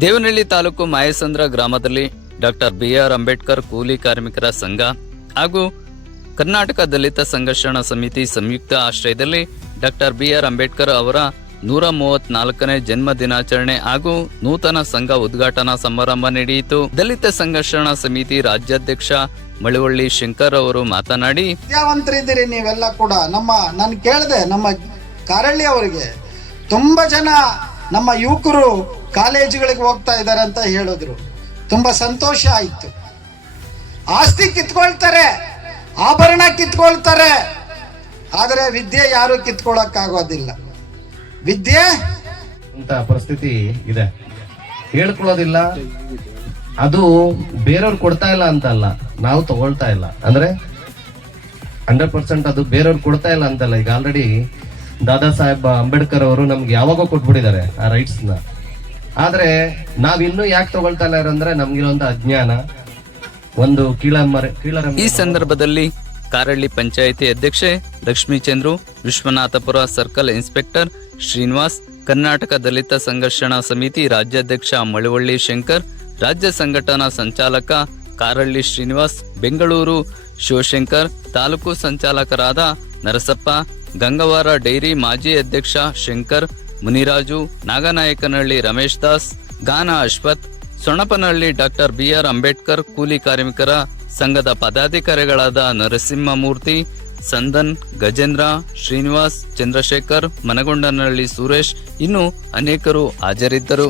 ದೇವನಹಳ್ಳಿ ತಾಲೂಕು ಮಾಯಸಂದ್ರ ಗ್ರಾಮದಲ್ಲಿ doctor BR Ambedkar ಕೂಲಿ ಕಾರ್ಮಿಕರ ಸಂಘ ಹಾಗೂ ಕರ್ನಾಟಕ ದಲಿತ ಸಂಘರ್ಷಣ ಸಮಿತಿ ಸಂಯುಕ್ತ ಆಶ್ರಯದಲ್ಲಿ ಡಾಕ್ಟರ್ ಬಿಆರ್ ಅಂಬೇಡ್ಕರ್ ಅವರ ನೂರ ಮೂವತ್ನಾಲ್ಕನೇ ಜನ್ಮ ದಿನಾಚರಣೆ ಹಾಗೂ ನೂತನ ಸಂಘ ಉದ್ಘಾಟನಾ ಸಮಾರಂಭ ನಡೆಯಿತು. ದಲಿತ ಸಂಘರ್ಷಣ ಸಮಿತಿ ರಾಜ್ಯಾಧ್ಯಕ್ಷ ಮಳವಳ್ಳಿ ಶಂಕರ್ ಅವರು ಮಾತನಾಡಿ ವಿದ್ಯಾವಂತರಿದ್ದೀರಿ ನೀವೆಲ್ಲ ಕೂಡ ನಮ್ಮ ನಾನು ಕೇಳಿದೆ ನಮ್ಮ ಕಾರಳ್ಳಿ ಅವರಿಗೆ ತುಂಬ ಜನ ನಮ್ಮ ಯುವಕರು ಕಾಲೇಜುಗಳಿಗೆ ಹೋಗ್ತಾ ಇದ್ದಾರೆ ಅಂತ ಹೇಳಿದ್ರು. ತುಂಬ ಸಂತೋಷ ಆಯಿತು. ಆಸ್ತಿ ಕಿತ್ಕೊಳ್ತಾರೆ, ಆಭರಣ ಕಿತ್ಕೊಳ್ತಾರೆ. ಆದರೆ ವಿದ್ಯೆ ಯಾರು ಕಿತ್ಕೊಳ್ಳೋಕ್ಕಾಗೋದಿಲ್ಲ ವಿದ್ಯೆ? ಅಂತ ಪರಿಸ್ಥಿತಿ ಇದೆ. ಹೇಳ್ಕೊಳ್ಳೋದಿಲ್ಲ. ಅದು ಬೇರೆಯವ್ರು ಕೊಡ್ತಾ ಇಲ್ಲ ಅಂತಲ್ಲ, ನಾವು ತಗೊಳ್ತಾ ಇಲ್ಲ. ಅಂದ್ರೆ ಹಂಡ್ರೆಡ್ ಪರ್ಸೆಂಟ್ ಅದು ಬೇರೆಯವ್ರು ಕೊಡ್ತಾ ಇಲ್ಲ ಅಂತಲ್ಲ. ಈಗ ಆಲ್ರೆಡಿ ದಾದಾ ಸಾಹೇಬ್ ಅಂಬೇಡ್ಕರ್ ಅವರು ನಮ್ಗೆ ಯಾವಾಗೋ ಕೊಟ್ಬಿಟ್ಟಿದ್ದಾರೆ ಆ ರೈಟ್ಸ್ನ. ಆದ್ರೆ ನಾವ್ ಇನ್ನೂ ಯಾಕೆ ತಗೊಳ್ತಾ ಇಲ್ಲ ಅಂದ್ರೆ ನಮ್ಗಿರುವಂತ ಅಜ್ಞಾನ. ಒಂದು ಕೀಳಮರ ಕೀಳರ ಈ ಸಂದರ್ಭದಲ್ಲಿ ಕಾರಳ್ಳಿ ಪಂಚಾಯಿತಿ ಅಧ್ಯಕ್ಷೆ ಲಕ್ಷ್ಮೀ ಚಂದ್ರು, ವಿಶ್ವನಾಥಪುರ ಸರ್ಕಲ್ ಇನ್ಸ್ಪೆಕ್ಟರ್ ಶ್ರೀನಿವಾಸ್, ಕರ್ನಾಟಕ ದಲಿತ ಸಂಘರ್ಷಣಾ ಸಮಿತಿ ರಾಜ್ಯಾಧ್ಯಕ್ಷ ಮಳವಳ್ಳಿ ಶಂಕರ್, ರಾಜ್ಯ ಸಂಘಟನಾ ಸಂಚಾಲಕ ಕಾರಳ್ಳಿ ಶ್ರೀನಿವಾಸ್, ಬೆಂಗಳೂರು ಶಿವಶಂಕರ್, ತಾಲೂಕು ಸಂಚಾಲಕರಾದ ನರಸಪ್ಪ ಗಂಗವಾರ ಡೈರಿ ಮಾಜಿ ಅಧ್ಯಕ್ಷ ಶಂಕರ್, ಮುನಿರಾಜು, ನಾಗನಾಯಕನಹಳ್ಳಿ ರಮೇಶ್ ದಾಸ್, ಗಾನ ಅಶ್ವಥ್, ಸೊಣಪನಹಳ್ಳಿ ಡಾಕ್ಟರ್ ಬಿಆರ್ ಅಂಬೇಡ್ಕರ್, ಕೂಲಿ ಕಾರ್ಮಿಕರ ಸಂಘದ ಪದಾಧಿಕಾರಿಗಳಾದ ನರಸಿಂಹಮೂರ್ತಿ, ಸಂದನ್, ಗಜೇಂದ್ರ, ಶ್ರೀನಿವಾಸ್, ಚಂದ್ರಶೇಖರ್, ಮನಗೊಂಡನಹಳ್ಳಿ ಸುರೇಶ್ ಇನ್ನು ಅನೇಕರು ಹಾಜರಿದ್ದರು.